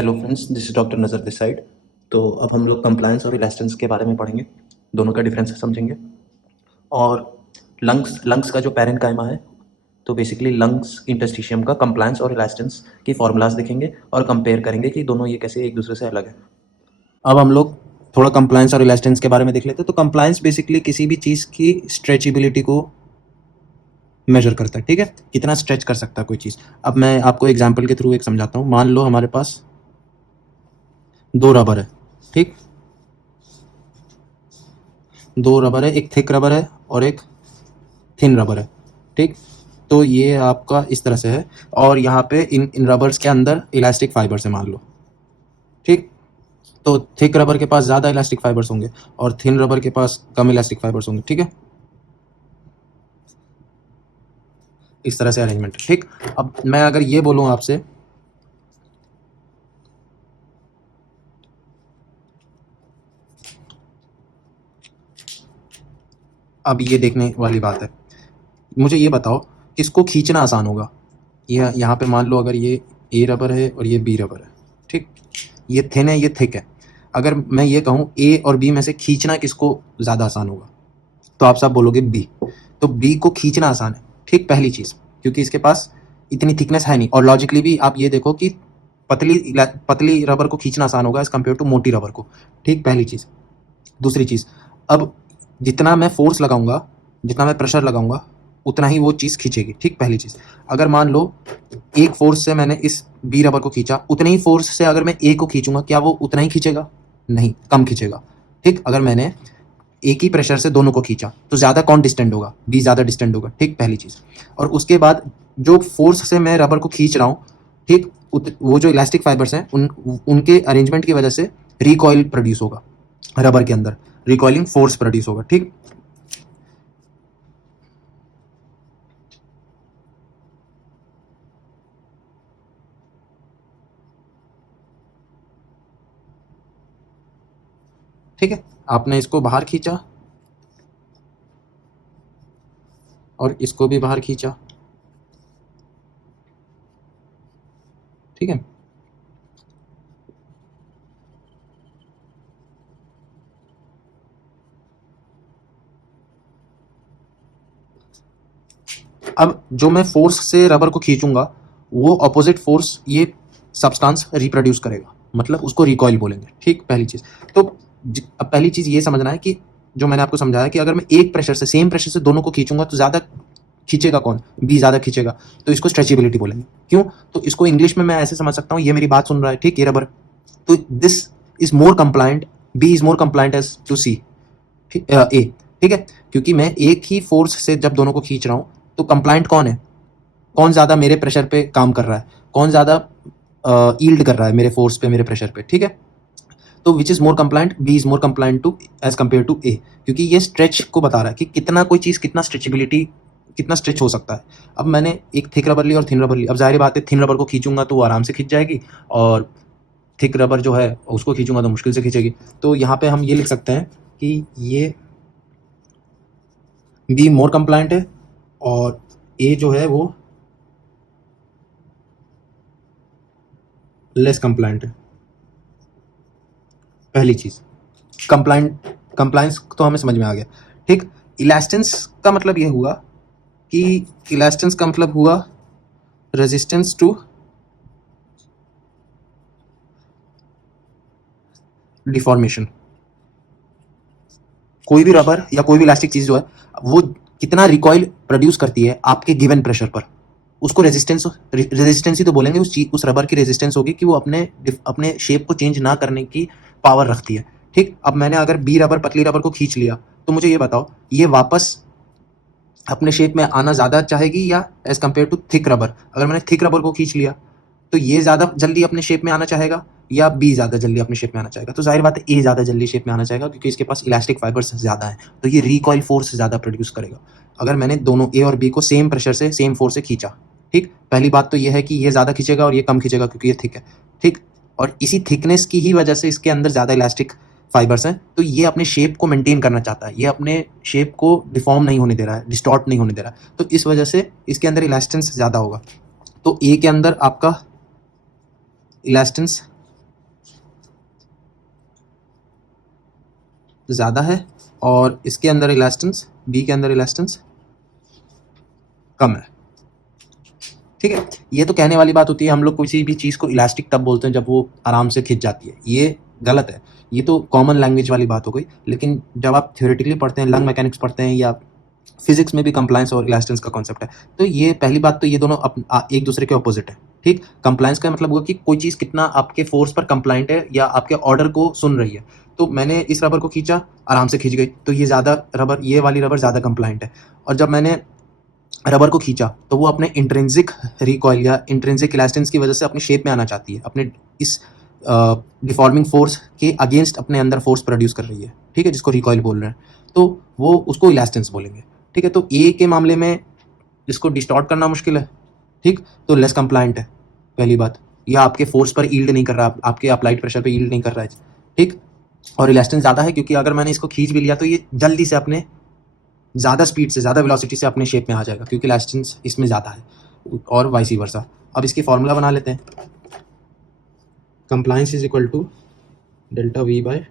Hello friends, this is doctor नज़र this side. तो अब हम लोग कंप्लायंस और इलास्टेंस के बारे में पढ़ेंगे, दोनों का डिफरेंस समझेंगे। और लंग्स लंग्स का जो पैरेन्काइमा है, तो बेसिकली लंग्स इंटरस्टिशियम का कंप्लायंस और इलास्टेंस की फॉर्मूलाज देखेंगे और कंपेयर करेंगे कि दोनों ये कैसे एक दूसरे से अलग है। अब हम लोग थोड़ा कंप्लायंस और इलास्टेंस के बारे में देख लेते हैं। तो कंप्लायंस बेसिकली किसी भी चीज़ की स्ट्रेचेबिलिटी को मेजर करता है, ठीक है, कितना स्ट्रेच कर सकता है कोई चीज़। अब मैं आपको एग्जाम्पल के थ्रू एक समझाता हूँ। मान लो हमारे पास दो रबर है, ठीक, दो रबर है, एक थिक रबर है और एक थिन रबर है, ठीक। तो ये आपका इस तरह से है और यहाँ पे इन रबर्स के अंदर इलास्टिक फाइबर्स है मान लो, ठीक। तो थिक रबर के पास ज़्यादा इलास्टिक फाइबर्स होंगे और थिन रबर के पास कम इलास्टिक फाइबर्स होंगे, ठीक है। इस तरह से अरेंजमेंट है, ठीक। अब मैं अगर ये बोलूँ आपसे, अब ये देखने वाली बात है, मुझे ये बताओ किसको खींचना आसान होगा। ये यहाँ पे मान लो अगर ये ए रबर है और ये बी रबर है, ठीक, ये थिन है, ये थिक है। अगर मैं ये कहूँ ए और बी में से खींचना किसको ज़्यादा आसान होगा, तो आप सब बोलोगे बी। तो बी को खींचना आसान है, ठीक, पहली चीज़, क्योंकि इसके पास इतनी थिकनेस है नहीं। और लॉजिकली भी आप ये देखो कि पतली रबर को खींचना आसान होगा एज कम्पेयर टू मोटी रबर को, ठीक, पहली चीज़। दूसरी चीज़, अब जितना मैं फोर्स लगाऊंगा, जितना मैं प्रेशर लगाऊंगा, उतना ही वो चीज़ खींचेगी, ठीक, पहली चीज़। अगर मान लो एक फोर्स से मैंने इस बी रबर को खींचा, उतने ही फोर्स से अगर मैं ए को खींचूंगा, क्या वो उतना ही खींचेगा? नहीं, कम खींचेगा, ठीक। अगर मैंने एक ही प्रेशर से दोनों को खींचा तो ज़्यादा कौन डिस्टेंट होगा? बी ज़्यादा डिस्टेंट होगा, ठीक, पहली चीज़। और उसके बाद जो फोर्स से मैं रबर को खींच रहा हूँ, ठीक, वो जो इलास्टिक फाइबर्स हैं उनके अरेंजमेंट की वजह से रिकॉइल प्रोड्यूस होगा रबर के अंदर, रिकॉइलिंग फोर्स प्रोड्यूस होगा, ठीक। ठीक है, आपने इसको बाहर खींचा और इसको भी बाहर खींचा, ठीक है। अब जो मैं फोर्स से रबर को खींचूंगा, वो ऑपोजिट फोर्स ये सब्सटेंस रिप्रोड्यूस करेगा, मतलब उसको रिकॉइल बोलेंगे, ठीक, पहली चीज़। तो अब पहली चीज़ ये समझना है कि जो मैंने आपको समझाया कि अगर मैं एक प्रेशर से, सेम प्रेशर से दोनों को खींचूंगा तो ज़्यादा खींचेगा कौन? बी ज़्यादा खींचेगा, तो इसको स्ट्रेचेबिलिटी बोलेंगे। क्यों? तो इसको इंग्लिश में मैं ऐसे समझ सकता हूँ, ये मेरी बात सुन रहा है, ठीक, ये रबर, तो this is more compliant, B is more compliant as to C, A, ठीक है, क्योंकि मैं एक ही फोर्स से जब दोनों को खींच रहा हूँ तो कंप्लायंट कौन है? कौन ज़्यादा मेरे प्रेशर पे काम कर रहा है? कौन ज़्यादा यील्ड कर रहा है मेरे फोर्स पे, मेरे प्रेशर पे, ठीक है। तो which is more compliant? B is more compliant to as compare to A, क्योंकि ये स्ट्रेच को बता रहा है कि कितना कोई चीज़, कितना स्ट्रेचेबिलिटी, कितना स्ट्रेच हो सकता है। अब मैंने एक थिक रबर ली और थिन रबर ली, अब जाहिर बात है थिन रबर को खींचूंगा तो वो आराम से खींच जाएगी और थिक रबर जो है उसको खींचूंगा तो मुश्किल से खींचेगी। तो यहाँ पे हम ये लिख सकते हैं कि ये बी मोर कंप्लायंट है और ए जो है वो लेस कंप्लायंट है, पहली चीज़। कंप्लायंस तो हमें समझ में आ गया, ठीक। इलास्टेंस का मतलब ये हुआ कि इलास्टेंस का मतलब हुआ रेजिस्टेंस टू डिफॉर्मेशन। कोई भी रबर या कोई भी इलास्टिक चीज जो है, वो कितना रिकॉइल प्रोड्यूस करती है आपके गिवन प्रेशर पर, उसको रेजिस्टेंस ही तो बोलेंगे। उस रबर की रेजिस्टेंस होगी कि वो अपने शेप को चेंज ना करने की पावर रखती है, ठीक। अब मैंने अगर बी रबर, पतली रबर को खींच लिया, तो मुझे ये बताओ, ये वापस अपने शेप में आना ज़्यादा चाहेगी या as compare to thick rubber? अगर मैंने थिक रबर को खींच लिया तो ये ज़्यादा जल्दी अपने शेप में आना चाहेगा या बी ज़्यादा जल्दी अपने शेप में आना चाहेगा? तो जाहिर बात है ए ज़्यादा जल्दी शेप में आना चाहेगा, क्योंकि इसके पास इलास्टिक फाइबर्स ज़्यादा है, तो ये रिकॉइल फोर्स ज़्यादा प्रोड्यूस करेगा। अगर मैंने दोनों ए और बी को सेम प्रेशर से, सेम फोर्स से खींचा, ठीक, पहली बात तो ये है कि ये ज़्यादा खींचेगा और ये कम खींचेगा क्योंकि ये थिक है, ठीक। और इसी थिकनेस की ही वजह से इसके अंदर ज़्यादा इलास्टिक फाइबर्स हैं, तो ये अपने शेप को मेंटेन करना चाहता है, ये अपने शेप को डिफॉर्म नहीं होने दे रहा है, डिस्टॉर्ट नहीं होने दे रहा है, तो इस वजह से इसके अंदर इलास्टेंस ज़्यादा होगा। तो ए के अंदर आपका इलास्टेंस ज़्यादा है और इसके अंदर इलास्टेंस, बी के अंदर इलास्टेंस कम है। ठीक है, ये तो कहने वाली बात होती है। हम लोग किसी भी चीज़ को इलास्टिक तब बोलते हैं जब वो आराम से खिंच जाती है, ये गलत है। ये तो कॉमन लैंग्वेज वाली बात हो गई। लेकिन जब आप थ्योरेटिकली पढ़ते हैं, लंग मैकेनिक्स पढ़ते हैं या फिजिक्स में भी कंप्लायंस और इलास्टेंस का कॉन्सेप्ट है, तो ये पहली बात तो ये दोनों एक दूसरे के ऑपोजिट है। ठीक, कंप्लायंस का मतलब हुआ कि कोई चीज़ कितना आपके फोर्स पर कंप्लाइंट है या आपके ऑर्डर को सुन रही है। तो मैंने इस रबर को खींचा, आराम से खींच गई, तो ये ज़्यादा रबर, ये वाली रबर ज़्यादा कंप्लाइंट है। और जब मैंने रबर को खींचा तो वो अपने इंट्रिंसिक रिकॉइल या इंट्रिंसिक इलास्टेंस की वजह से अपनी शेप में आना चाहती है, अपने इस डिफॉर्मिंग फोर्स के अगेंस्ट अपने अंदर फोर्स प्रोड्यूस कर रही है। ठीक है, जिसको रिकॉइल बोल रहे हैं, तो वो उसको इलास्टेंस बोलेंगे। ठीक है, तो ए के मामले में इसको डिस्टॉर्ट करना मुश्किल है। ठीक, तो लेस कंप्लाइंट है पहली बात, या आपके फोर्स पर यील्ड नहीं कर रहा, आपके अप्लाइड प्रेशर पे यील्ड नहीं कर रहा है। ठीक, और इलास्टेंस ज़्यादा है क्योंकि अगर मैंने इसको खींच भी लिया तो ये जल्दी से अपने ज़्यादा स्पीड से, ज़्यादा वेलोसिटी से अपने शेप में आ जाएगा क्योंकि इलास्टेंस इसमें ज़्यादा है, और वाइस वर्सा। अब इसकी फॉर्मूला बना लेते हैं। Compliance is equal to delta V by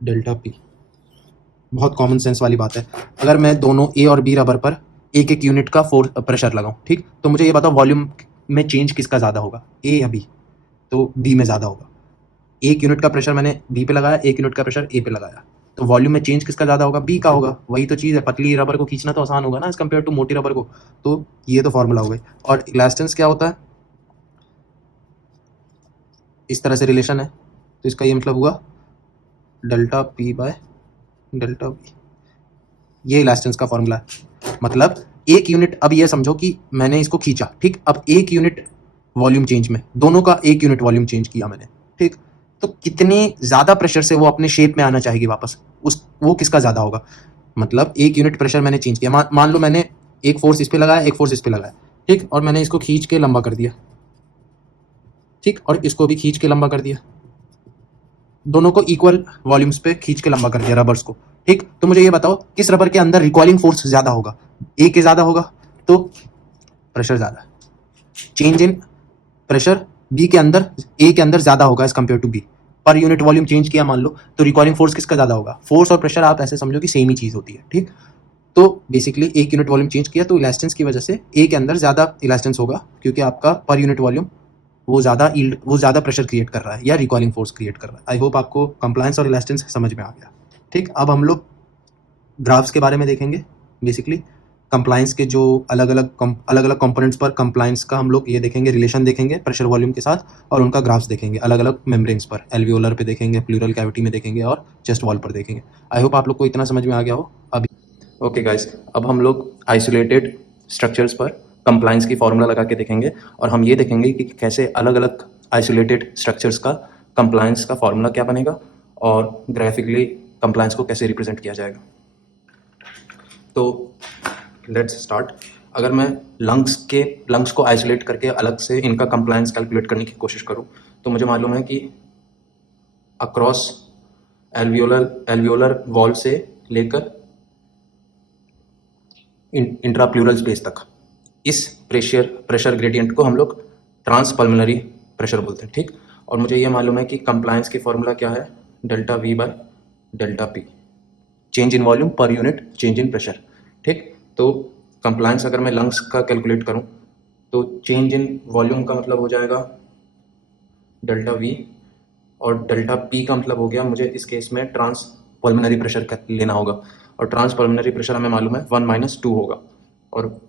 delta P. बहुत कॉमन सेंस वाली बात है। अगर मैं दोनों ए और बी रबर पर एक एक यूनिट का फोर्स प्रेशर लगाऊं, ठीक, तो मुझे ये बताओ वॉल्यूम में चेंज किसका ज़्यादा होगा, ए या बी? तो बी में ज़्यादा होगा। एक यूनिट का प्रेशर मैंने बी पे लगाया, एक यूनिट का प्रेशर ए पे लगाया, तो वॉल्यूम में चेंज किसका ज़्यादा होगा? बी का होगा। वही तो चीज़ है, पतली रबर को खींचना तो आसान होगा ना एज कम्पेयर टू मोटी रबर को। तो ये तो फॉर्मूला हो गई। और इलास्टेंस क्या होता है? इस तरह से रिलेशन है, तो इसका ये मतलब हुआ delta P by delta B. ये इलास्टेंस का फॉर्मूला है। मतलब एक यूनिट, अब ये समझो कि मैंने इसको खींचा, ठीक, अब एक यूनिट वॉल्यूम चेंज में, दोनों का एक यूनिट वॉल्यूम चेंज किया मैंने, ठीक, तो कितने ज़्यादा प्रेशर से वो अपने शेप में आना चाहेगी वापस, उस वो किसका ज़्यादा होगा? मतलब एक यूनिट प्रेशर मैंने चेंज किया, मान लो मैंने एक फोर्स इस पे लगाया, एक फोर्स इस पे लगाया, ठीक, और मैंने इसको खींच के लंबा कर दिया, ठीक, और इसको भी खींच के लंबा कर दिया, दोनों को इक्वल वॉल्यूम्स पे खींच के लंबा कर दिया रबर्स को। ठीक, तो मुझे ये बताओ किस रबर के अंदर रिकॉइलिंग फोर्स ज्यादा होगा? ए के ज्यादा होगा, तो प्रेशर ज्यादा, चेंज इन प्रेशर बी के अंदर, ए के अंदर ज्यादा होगा एज कंपेयर टू बी। पर यूनिट वॉल्यूम चेंज किया मान लो, तो रिकॉइलिंग फोर्स किसका ज्यादा होगा? फोर्स और प्रेशर आप ऐसे समझो कि सेम ही चीज होती है। ठीक, तो बेसिकली एक यूनिट वॉल्यूम चेंज किया तो इलास्टेंस की वजह से ए के अंदर ज्यादा इलास्टेंस होगा क्योंकि आपका पर यूनिट वॉल्यूम वो ज़्यादा प्रेशर क्रिएट कर रहा है या रिकॉइलिंग फोर्स क्रिएट कर रहा है। आई होप आपको कंप्लायंस और इलास्टेंस समझ में आ गया। ठीक, अब हम लोग ग्राफ्स के बारे में देखेंगे। बेसिकली कंप्लायंस के जो अलग अलग कंपोनेंट्स पर कंप्लायंस का हम लोग ये देखेंगे, रिलेशन देखेंगे प्रेशर वॉल्यूम के साथ, और उनका ग्राफ्स देखेंगे अलग अलग मेम्ब्रेन्स पर, एल्वियोलर पे देखेंगे, प्लूरल कैविटी में देखेंगे और चेस्ट वॉल पर देखेंगे। आई होप आप लोग को इतना समझ में आ गया हो अभी। ओके गाइस, अब हम लोग आइसोलेटेड स्ट्रक्चर्स पर कंप्लायंस की फॉर्मूला लगा के देखेंगे, और हम ये देखेंगे कि कैसे अलग अलग आइसोलेटेड स्ट्रक्चर्स का कंप्लायंस का फॉर्मूला क्या बनेगा और ग्राफिकली कंप्लायंस को कैसे रिप्रेजेंट किया जाएगा। तो लेट्स स्टार्ट। अगर मैं लंग्स को आइसोलेट करके अलग से इनका कंप्लायंस कैलकुलेट करने की कोशिश करूं, तो मुझे मालूम है कि अक्रॉस एल्वियोलर वॉल से लेकर इंट्राप्लूरल स्पेस तक इस प्रेशर ग्रेडियंट को हम लोग ट्रांसपल्मोनरी प्रेशर बोलते हैं। ठीक, और मुझे ये मालूम है कि कंप्लायंस की फॉर्मूला क्या है? Delta V by delta P, change in volume per unit change in pressure. ठीक, तो कंप्लायंस अगर मैं लंग्स का कैलकुलेट करूं तो चेंज इन वॉल्यूम का मतलब हो जाएगा डेल्टा वी, और डेल्टा पी का मतलब हो गया मुझे इस केस में ट्रांसपल्मोनरी प्रेशर का लेना होगा, और ट्रांसपल्मोनरी प्रेशर हमें मालूम है 1-2 होगा, और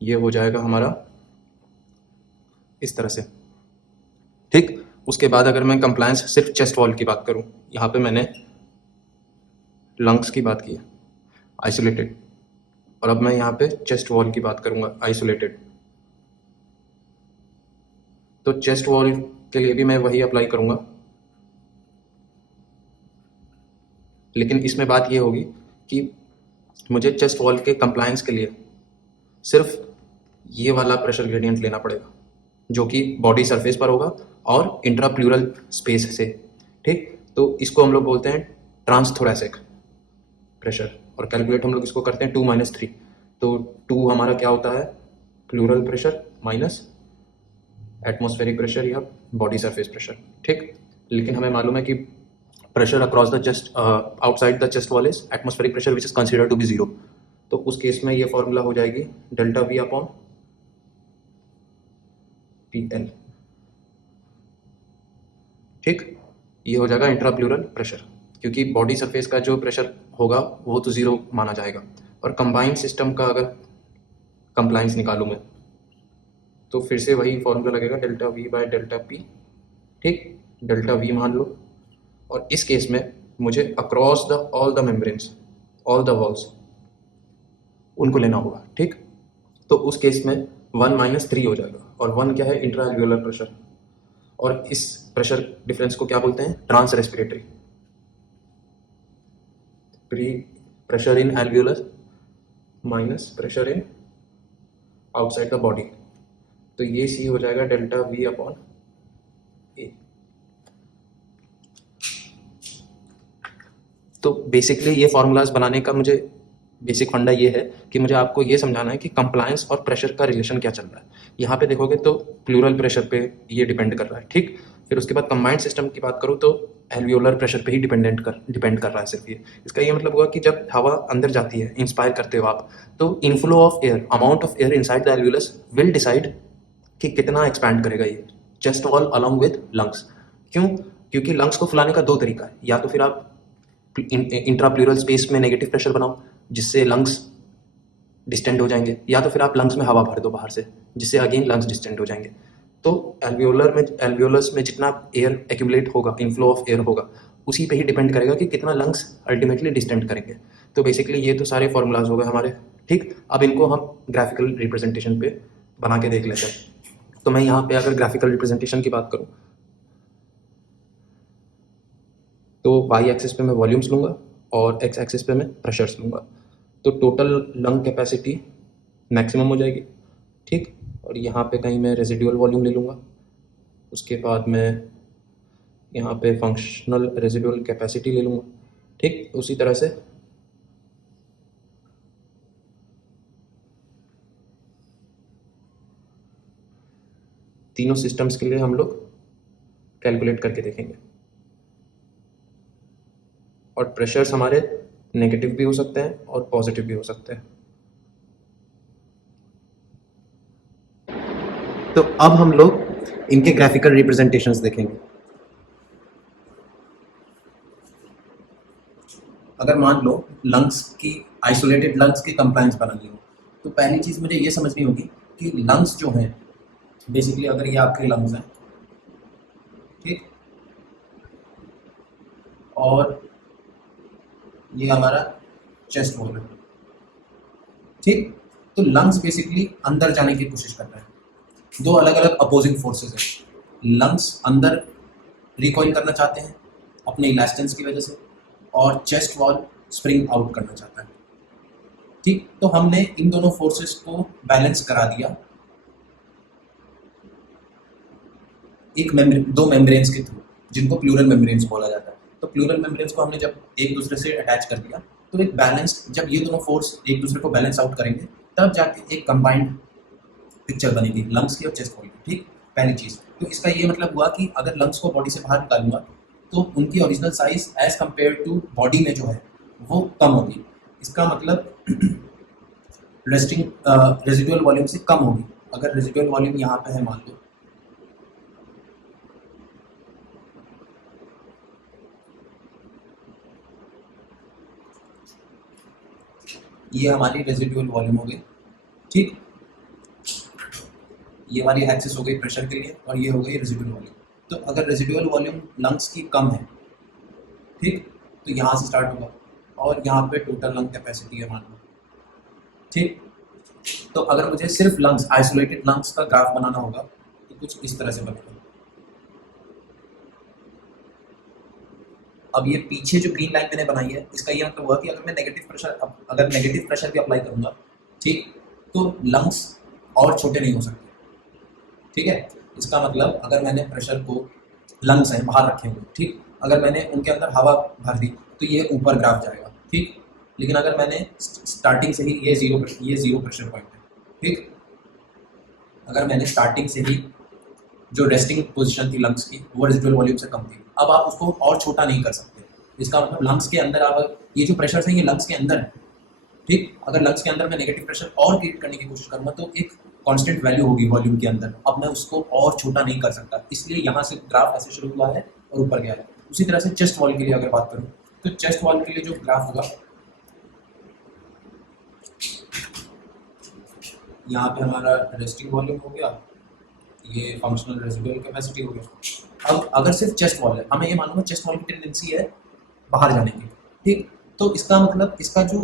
ये हो जाएगा हमारा इस तरह से। ठीक, उसके बाद अगर मैं कंप्लायंस सिर्फ चेस्ट वॉल की बात करूं, यहाँ पे मैंने लंग्स की बात की है आइसोलेटेड, और अब मैं यहाँ पे चेस्ट वॉल की बात करूंगा आइसोलेटेड। तो चेस्ट वॉल के लिए भी मैं वही अप्लाई करूंगा, लेकिन इसमें बात ये होगी कि मुझे चेस्ट वॉल के कंप्लायंस के लिए सिर्फ ये वाला प्रेशर ग्रेडियंट लेना पड़ेगा जो कि बॉडी सरफेस पर होगा और इंट्राप्लूरल स्पेस से। ठीक, तो इसको हम लोग बोलते हैं ट्रांसथोरैसिक प्रेशर, और कैलकुलेट हम लोग इसको करते हैं 2-3। तो 2 हमारा क्या होता है? Plural pressure minus atmospheric pressure या बॉडी सरफेस प्रेशर। ठीक, लेकिन हमें मालूम है कि pressure across the chest outside the chest wall is atmospheric pressure which is considered to be 0. तो उस केस में ये फॉर्मूला हो जाएगी delta we upon P L. ठीक, ये हो जाएगा इंट्राप्लूरल प्रेशर, क्योंकि बॉडी सरफेस का जो प्रेशर होगा वो तो 0 माना जाएगा। और कंबाइंड सिस्टम का अगर कंप्लायंस निकालूं मैं तो फिर से वही फॉर्मूला लगेगा delta V by delta P. ठीक, डेल्टा वी मान लो, और इस केस में मुझे across the all the membranes, all the walls, उनको लेना होगा। ठीक, तो उस केस में 1 - 3 हो जाएगा, और 1 क्या है, इंट्रा एल्वियोलर प्रेशर, और इस प्रेशर डिफरेंस को क्या बोलते हैं, trans respiratory pressure in alveolar minus pressure in outside the body. तो ये सी हो जाएगा डेल्टा वी अपॉन ए। तो बेसिकली ये फॉर्मूलाज बनाने का मुझे बेसिक फंडा ये है कि मुझे आपको ये समझाना है कि कंप्लायंस और प्रेशर का रिलेशन क्या चल रहा है। यहाँ पे देखोगे तो प्लूरल प्रेशर पे ये डिपेंड कर रहा है। ठीक, फिर उसके बाद कंबाइंड सिस्टम की बात करूँ तो एल्वियोलर प्रेशर पे ही डिपेंड कर रहा है सिर्फ ये। इसका ये मतलब हुआ कि जब हवा अंदर जाती है, इंस्पायर करते हो आप, तो inflow of air, amount of air inside the alveolus will decide कि कितना एक्सपैंड करेगा ये chest wall along with lungs. क्यों? क्योंकि लंग्स को फुलाने का 2 तरीका है, या तो फिर आप इंट्राप्लूरल स्पेस में नेगेटिव प्रेशर बनाओ जिससे लंग्स डिस्टेंड हो जाएंगे, या तो फिर आप लंग्स में हवा भर दो बाहर से जिससे अगेन लंग्स डिस्टेंड हो जाएंगे। तो एल्वियोलस में जितना एयर एक्यूमुलेट होगा, इनफ्लो ऑफ एयर होगा, उसी पे ही डिपेंड करेगा कि कितना लंग्स अल्टीमेटली डिस्टेंड करेंगे। तो बेसिकली ये तो सारे फॉर्मूलाज हो गए हमारे। ठीक, अब इनको हम ग्राफिकल रिप्रेजेंटेशन पे बना के देख लेते हैं। तो मैं यहाँ पे अगर ग्राफिकल रिप्रेजेंटेशन की बात करूँ तो वाई एक्सिस पे मैं वॉल्यूम्स लूँगा और एक्स एक्सिस पे मैं प्रेशर्स लूँगा। तो टोटल लंग कैपेसिटी मैक्सिमम हो जाएगी। ठीक, और यहाँ पे कहीं मैं रेजिडुअल वॉल्यूम ले लूँगा, उसके बाद मैं यहाँ पे फंक्शनल रेजिडुअल कैपेसिटी ले लूँगा। ठीक, उसी तरह से तीनों सिस्टम्स के लिए हम लोग कैलकुलेट करके देखेंगे। और प्रेशर्स हमारे नेगेटिव भी हो सकते हैं और पॉजिटिव भी हो सकते हैं। तो अब हम लोग इनके ग्राफिकल रिप्रेजेंटेशंस देखेंगे। अगर मान लो लंग्स की, आइसोलेटेड लंग्स की कंप्लायंस बनानी हो, तो पहली चीज़ मुझे ये समझनी होगी कि लंग्स जो हैं, बेसिकली अगर ये आपके लंग्स हैं, ठीक, और ये हमारा चेस्ट वॉल है। ठीक, तो लंग्स बेसिकली अंदर जाने की कोशिश कर रहे हैं। 2 अलग अलग अपोजिंग फोर्सेस हैं। लंग्स अंदर रिकॉइल करना चाहते हैं अपने इलास्टेंस की वजह से, और चेस्ट वॉल स्प्रिंग आउट करना चाहता है। ठीक, तो हमने इन दोनों फोर्सेस को बैलेंस करा दिया एक 2 मेम्ब्रेन्स के थ्रू, जिनको प्लूरल मेम्ब्रेन्स बोला जाता है। तो प्लूरल मेम्ब्रेन्स को हमने जब एक दूसरे से अटैच कर दिया तो एक बैलेंस, जब ये दोनों फोर्स एक दूसरे को बैलेंस आउट करेंगे तब जाके एक कंबाइंड पिक्चर बनेगी लंग्स की और चेस्ट वॉल की। ठीक, पहली चीज़ तो इसका ये मतलब हुआ कि अगर लंग्स को बॉडी से बाहर निकालूंगा तो उनकी original size as compare to body में जो है वो कम होगी। इसका मतलब रेस्टिंग रेजिडुअल वॉल्यूम से कम होगी। अगर रेजिडुअल वॉल्यूम यहाँ पे है, मान लो ये हमारी रेजिडुअल वॉल्यूम हो गई। ठीक, ये हमारी एक्सिस हो गई प्रेशर के लिए, और ये हो गई रेजिडुअल वॉल्यूम। तो अगर रेजिडुअल वॉल्यूम लंग्स की कम है, ठीक, तो यहाँ से स्टार्ट होगा, और यहाँ पे टोटल लंग कैपेसिटी है मान लो। ठीक, तो अगर मुझे सिर्फ लंग्स, आइसोलेटेड लंग्स का ग्राफ बनाना होगा तो कुछ इस तरह से बनेगा। अब ये पीछे जो ग्रीन लाइन मैंने बनाई है, इसका ये मतलब हुआ कि अगर मैं नेगेटिव प्रेशर भी अप्लाई करूंगा, ठीक, तो लंग्स और छोटे नहीं हो सकते। ठीक है, इसका मतलब अगर मैंने प्रेशर को, लंग्स हैं बाहर रखे हुए, ठीक, अगर मैंने उनके अंदर हवा भर दी तो ये ऊपर ग्राफ जाएगा। ठीक, लेकिन अगर मैंने स्टार्टिंग से ही ये जीरो प्रेशर पॉइंट है। ठीक, अगर मैंने स्टार्टिंग से ही जो रेस्टिंग पोजीशन थी लंग्स की वो रेजिडुअल वॉल्यूम से कम थी, अब आप उसको और छोटा नहीं कर सकते। इसका मतलब लंग्स के अंदर आप ये जो प्रेशर है ये लंग्स के अंदर है, ठीक। अगर लंग्स के अंदर मैं नेगेटिव प्रेशर और क्रिएट करने की कोशिश करूंगा तो एक कांस्टेंट वैल्यू होगी वॉल्यूम के अंदर, अब मैं उसको और छोटा नहीं कर सकता, इसलिए यहाँ से ग्राफ ऐसे शुरू हुआ है और ऊपर गया है। उसी तरह से चेस्ट वॉल के लिए अगर बात करूँ तो चेस्ट वॉल के लिए जो ग्राफ होगा, यहाँ पे हमारा रेस्टिंग वॉल्यूम हो गया, ये फंक्शनल रेजिडुअल कैपेसिटी हो गया। अब अगर सिर्फ चेस्ट वॉल है, हमें ये मालूम है चेस्ट वॉल की टेंडेंसी है बाहर जाने की, ठीक। तो इसका मतलब इसका जो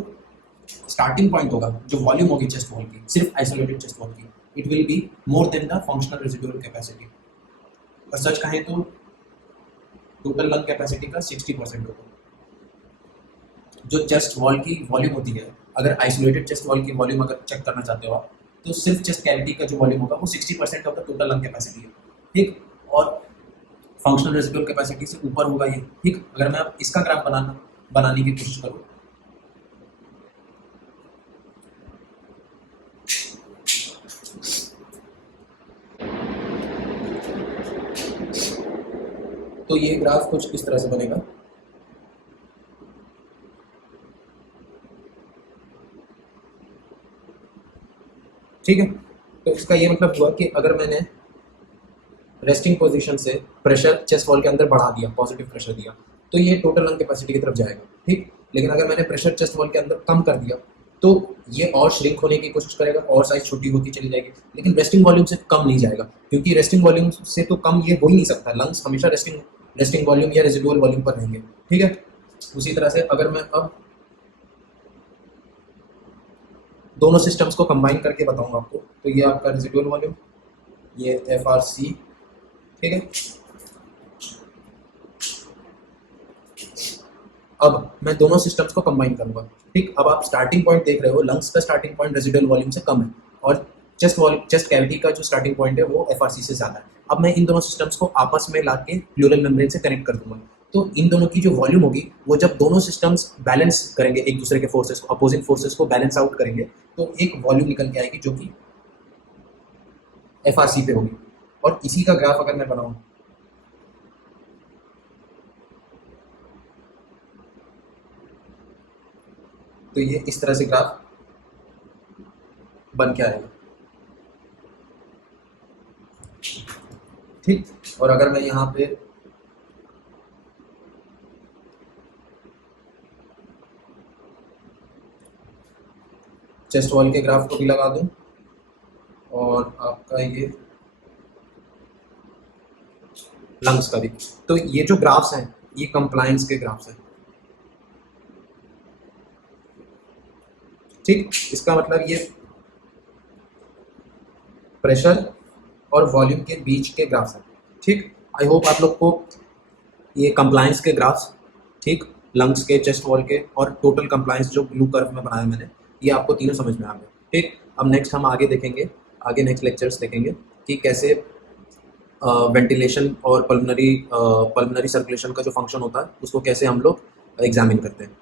स्टार्टिंग पॉइंट होगा, जो वॉल्यूम होगी चेस्ट वॉल की, सिर्फ आइसोलेटेड चेस्ट वॉल की, it will be more than the functional residual capacity. और सच कहें तो टोटल लंग कैपेसिटी का 60% होगा। जो चेस्ट वॉल की वॉल्यूम होती है, अगर आइसोलेटेड चेस्ट वॉल की वॉल्यूम अगर चेक करना चाहते हो आप, तो सिर्फ चेस्ट कैविटी का जो वॉल्यूम होगा वो 60% of the total lung capacity है, ठीक। और फंक्शनल रेजिडुअल कैपेसिटी से ऊपर होगा ये, ठीक। अगर मैं अब इसका ग्राफ बनाने की कोशिश करूँ, तो ये ग्राफ कुछ इस तरह से बनेगा। ठीक है, तो इसका ये मतलब हुआ कि अगर मैंने रेस्टिंग पोजीशन से प्रेशर चेस्ट वॉल के अंदर बढ़ा दिया, पॉजिटिव प्रेशर दिया, तो ये टोटल लंग कैपेसिटी की तरफ जाएगा, ठीक। लेकिन अगर मैंने प्रेशर चेस्ट वॉल के अंदर कम कर दिया तो ये और श्रिंक होने की कोशिश करेगा और साइज छोटी होती चली जाएगी, लेकिन रेस्टिंग वॉल्यूम से कम नहीं जाएगा, क्योंकि रेस्टिंग वॉल्यूम से तो कम ये हो ही नहीं सकता। लंग्स हमेशा रेस्टिंग वॉल्यूम या रेजिडुअल वॉल्यूम पर रहेंगे, ठीक है। उसी तरह से अगर मैं अब दोनों सिस्टम्स को कंबाइन करके बताऊंगा आपको, तो ये आपका रेजिडुअल वॉल्यूम, ये FRC, ठीक है। अब मैं दोनों सिस्टम्स को कंबाइन करूंगा, ठीक। अब आप स्टार्टिंग पॉइंट देख रहे हो, लंग्स का स्टार्टिंग पॉइंट रेजिडुअल वॉल्यूम से कम है और चेस्ट कैविटी का जो स्टार्टिंग पॉइंट है वो FRC से ज़्यादा है। अब मैं इन दोनों सिस्टम्स को आपस में ला के प्लूरल मेम्ब्रेन से कनेक्ट कर दूंगा, तो इन दोनों की जो वॉल्यूम होगी वो जब दोनों सिस्टम्स बैलेंस करेंगे एक दूसरे के फोर्सेस को, अपोजिंग फोर्सेस को बैलेंस आउट करेंगे, तो एक वॉल्यूम निकल के आएगी जो कि FRC पे होगी। और इसी का ग्राफ अगर मैं बनाऊं, तो ये इस तरह से ग्राफ बन के आएगा, ठीक। और अगर मैं यहाँ पे चेस्ट वॉल के ग्राफ को भी लगा दूं और आपका ये लंग्स का भी, तो ये जो ग्राफ्स हैं ये कंप्लायंस के ग्राफ्स हैं, ठीक। इसका मतलब ये प्रेशर और वॉल्यूम के बीच के ग्राफ्स हैं, ठीक। आई होप आप लोग को ये कंप्लायंस के ग्राफ्स, ठीक, लंग्स के, चेस्ट वॉल के और टोटल कंप्लायंस जो ब्लू कर्व में बनाया मैंने, ये आपको तीनों समझ में आ गए, ठीक। अब नेक्स्ट हम आगे देखेंगे, आगे नेक्स्ट लेक्चर्स देखेंगे कि कैसे वेंटिलेशन और पल्मनरी सर्कुलेशन का जो फंक्शन होता है उसको कैसे हम लोग एग्जामिन करते हैं।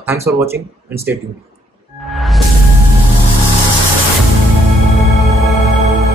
Thanks for watching and stay tuned.